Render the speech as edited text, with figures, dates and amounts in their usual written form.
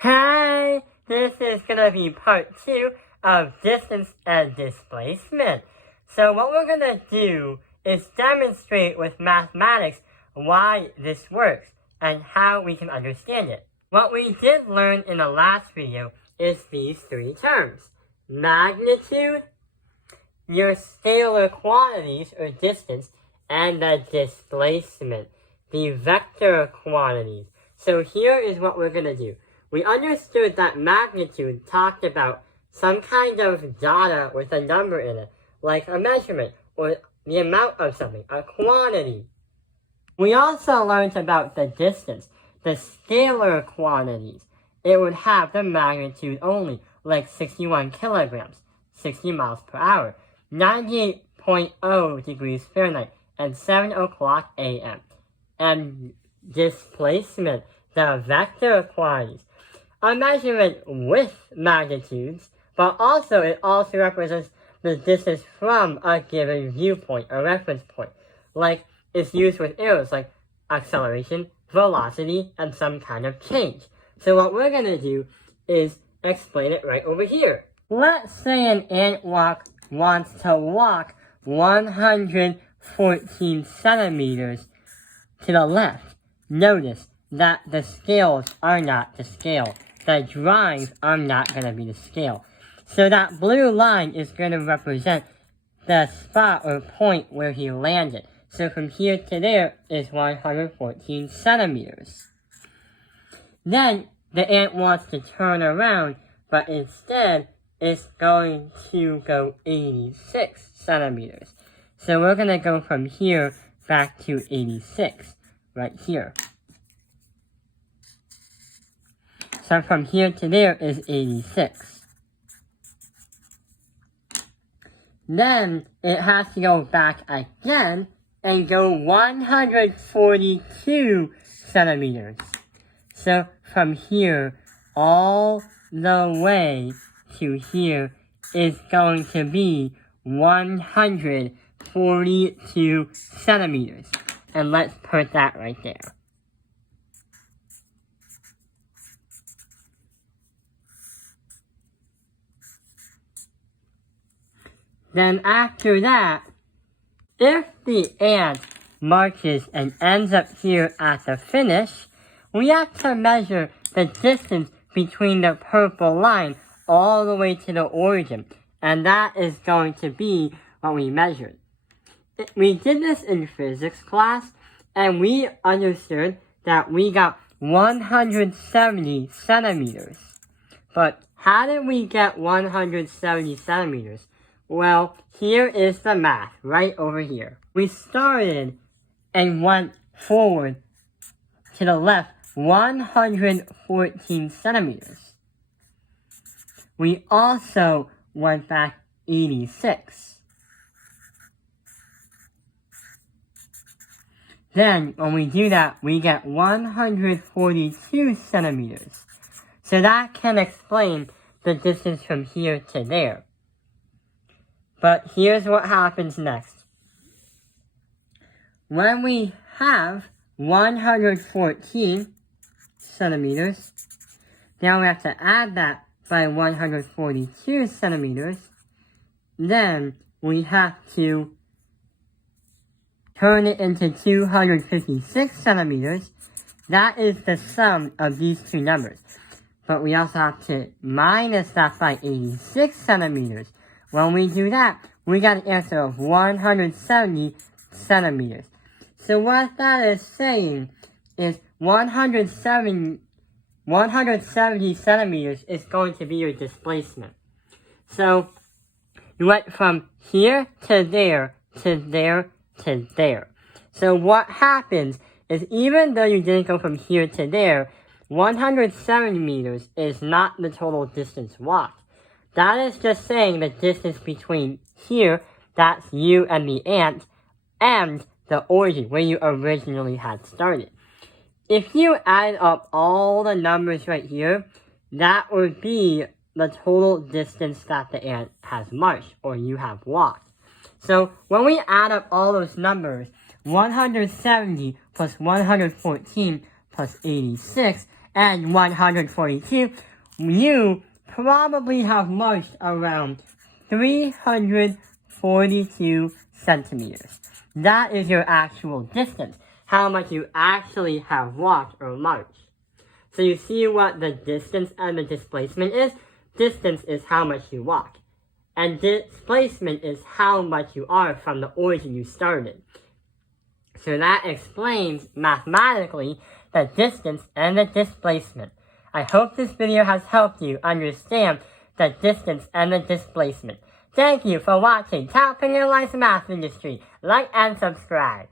Hi, this is going to be part 2 of distance and displacement. So what we're going to do is demonstrate with mathematics why this works and how we can understand it. What we did learn in the last video is these three terms: magnitude, your scalar quantities or distance, and the displacement, the vector quantities. So here is what we're going to do. We understood that magnitude talked about some kind of data with a number in it, like a measurement or the amount of something, a quantity. We also learned about the distance, the scalar quantities. It would have the magnitude only, like 61 kilograms, 60 miles per hour, 98.0 degrees Fahrenheit, and 7 o'clock a.m. And displacement, the vector quantities, a measurement with magnitudes, but also it also represents the distance from a given viewpoint, a reference point. Like, it's used with arrows like acceleration, velocity, and some kind of change. So what we're going to do is explain it right over here. Let's say an ant wants to walk 114 centimeters to the left. Notice that the scales are not to scale. The drawings are not going to be to scale. So that blue line is going to represent the spot or point where he landed. So from here to there is 114 centimeters. Then the ant wants to turn around, but instead it's going to go 86 centimeters. So we're going to go from here back to 86, right here. So from here to there is 86. Then it has to go back again and go 142 centimeters. So from here all the way to here is going to be 142 centimeters. And let's put that right there. Then after that, if the ant marches and ends up here at the finish, we have to measure the distance between the purple line all the way to the origin. And that is going to be what we measured. We did this in physics class, and we understood that we got 170 centimeters. But how did we get 170 centimeters? Well, here is the math, right over here. We started and went forward to the left 114 centimeters. We also went back 86. Then, when we do that, we get 142 centimeters. So that can explain the distance from here to there. But here's what happens next. When we have 114 centimeters, now we have to add that by 142 centimeters. Then we have to turn it into 256 centimeters. That is the sum of these two numbers. But we also have to minus that by 86 centimeters. When we do that, we got an answer of 170 centimeters. So what that is saying is 170 centimeters is going to be your displacement. So you went from here to there, to there, to there. So what happens is even though you didn't go from here to there, 170 meters is not the total distance walked. That is just saying the distance between here, that's you and the ant, and the origin, where you originally had started. If you add up all the numbers right here, that would be the total distance that the ant has marched, or you have walked. So when we add up all those numbers, 170 plus 114 plus 86, and 142, you probably have marched around 342 centimeters. That is your actual distance, how much you actually have walked or marched. So you see what the distance and the displacement is? Distance is how much you walk. And displacement is how much you are from the origin you started. So that explains mathematically the distance and the displacement. I hope this video has helped you understand the distance and the displacement. Thank you for watching Top Opinion Math Industry. Like and subscribe.